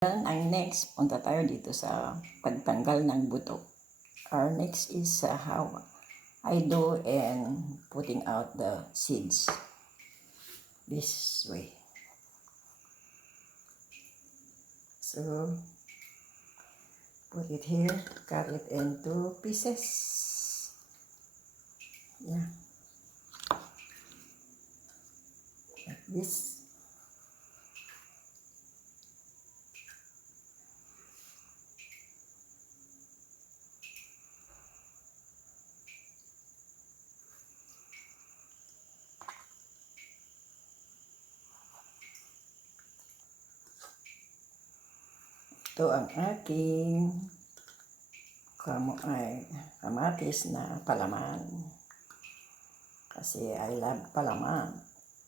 Ang next, punta tayo dito sa pagtanggal ng buto. Our next is how I do and putting out the seeds. This way. So, put it here, cut it into pieces. Yeah. Like this. Ito ang aking kamatis na palaman. Kasi I love palaman.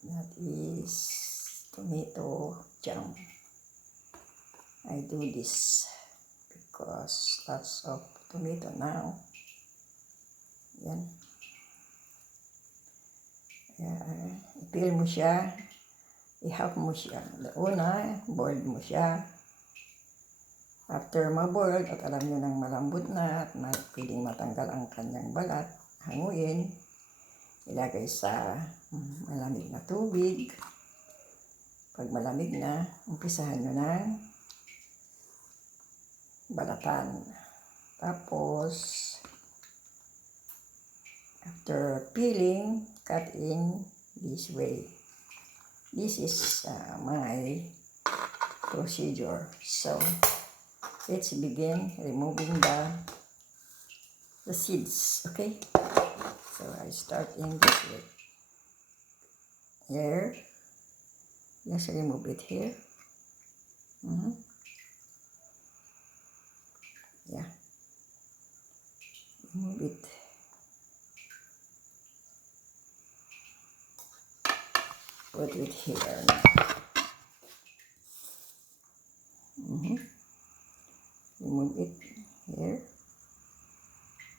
That is tomato jam. I do this because lots of tomato now. Yan. I-peel mo siya. I-half mo siya. Una, boiled mo siya. After ma-boiled, at alam nyo nang malambot na at pwedeng matanggal ang kanyang balat, hanguin. Ilagay sa malamig na tubig. Pag malamig na, umpisahan nyo ng balatan. Tapos, after peeling, cut in this way. This is my procedure. So, let's begin removing the seeds, okay? So, I start in this way. Here, just remove it here. Yeah. Remove it. Put it here now. Remove it here.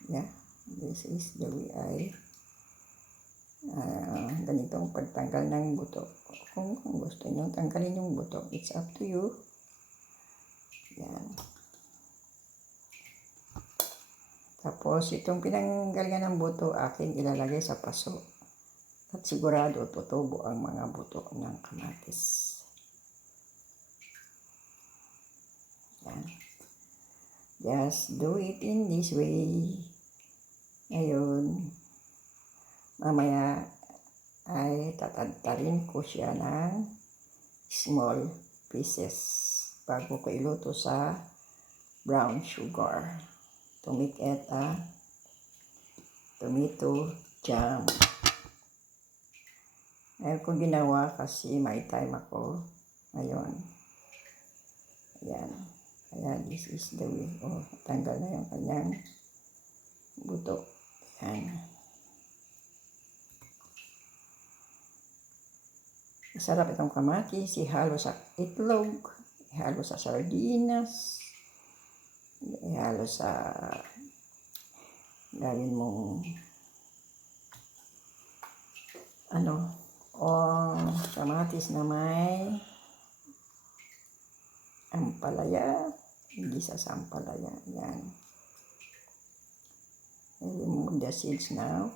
Yeah, this is the way ganitong pagtanggal ng buto. Kung gusto nyo tanggalin yung buto, it's up to you. Yan. Tapos, itong pinanggalingan ng buto, aking ilalagay sa paso. At sigurado, tutubo ang mga buto ng kamatis. Yan. Just do it in this way. Ngayon, mamaya ay tatadtarin ko siya ng small pieces bago ko iluto sa brown sugar to make it a tomato jam. Ngayon ko ginawa kasi may time ako ngayon. Ayan. Kaya this is the way. Tanggal na yung kanyang buto. Ayan. Masarap itong kamatis. Ihalo sa itlog. Ihalo sa sardinas. Ihalo sa gawin mong kamatis na may ampalaya. Gisa sa ampalaya. Yan. Remove the seeds now.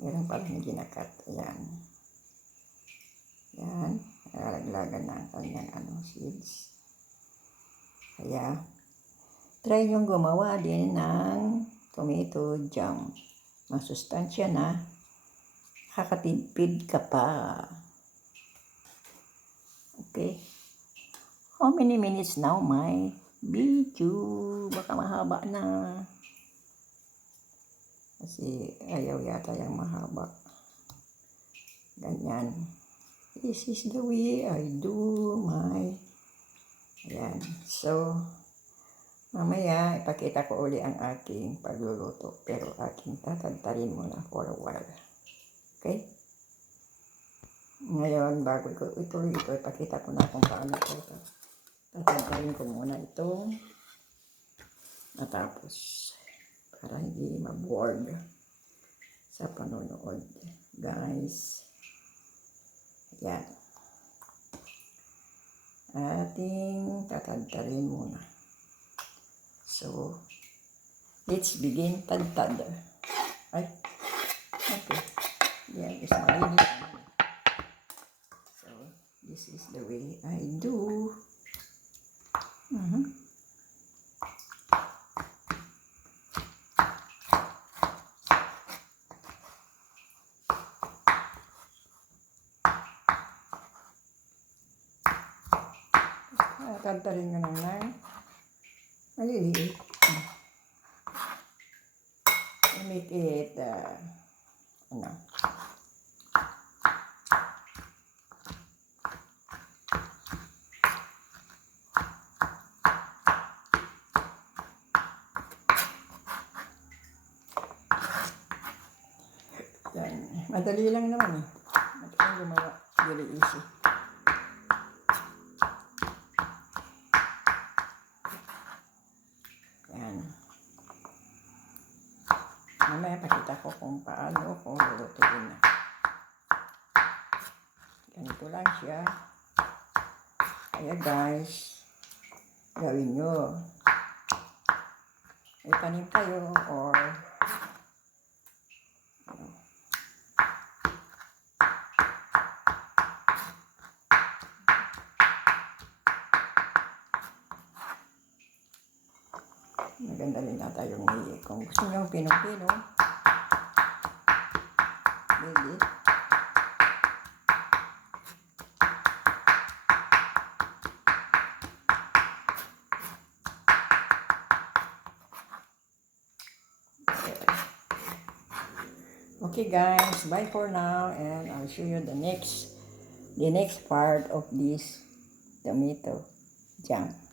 Meron pa rin ginakat. Ayan. Yan. Nalaglagan na ang kanyang seeds. Kaya, try nyo gumawa din ng tomato jam. Masustansya na. Kakatipid ka pa. Okay. How many minutes now, my video? Baka mahaba na. Kasi ayaw yata yung mahaba. Ganyan. This is the way I do my... Ayan. So, mamaya ipakita ko uli ang aking pagluluto. Pero aking tatadtarin muna for a while. Okay? Ngayon, bago ko ituloy ito, ipakita ko na kung paano ito. Tatadtarin ko muna itong matapos. Para hindi ma-bored sa panonood. Guys, Yan. Ating tatadtarin muna. So, let's begin. Tad-tad. Ay, okay. Yan, is malinis. So, this is the way I do. Tatadtarin nyo lang ng maliliit. Make it, ano, yan. Madali lang naman eh. Madali gumawa. Very easy. Yan. Mamaya pakita ko kung paano ko lulutuin na. Ganito lang siya. Kaya guys, gawin nyo. May tanim kayo or maganda rin nata yung may, kung gusto nyo pinong-pino, maybe. Okay guys, bye for now, and I'll show you the next part of this tomato jam.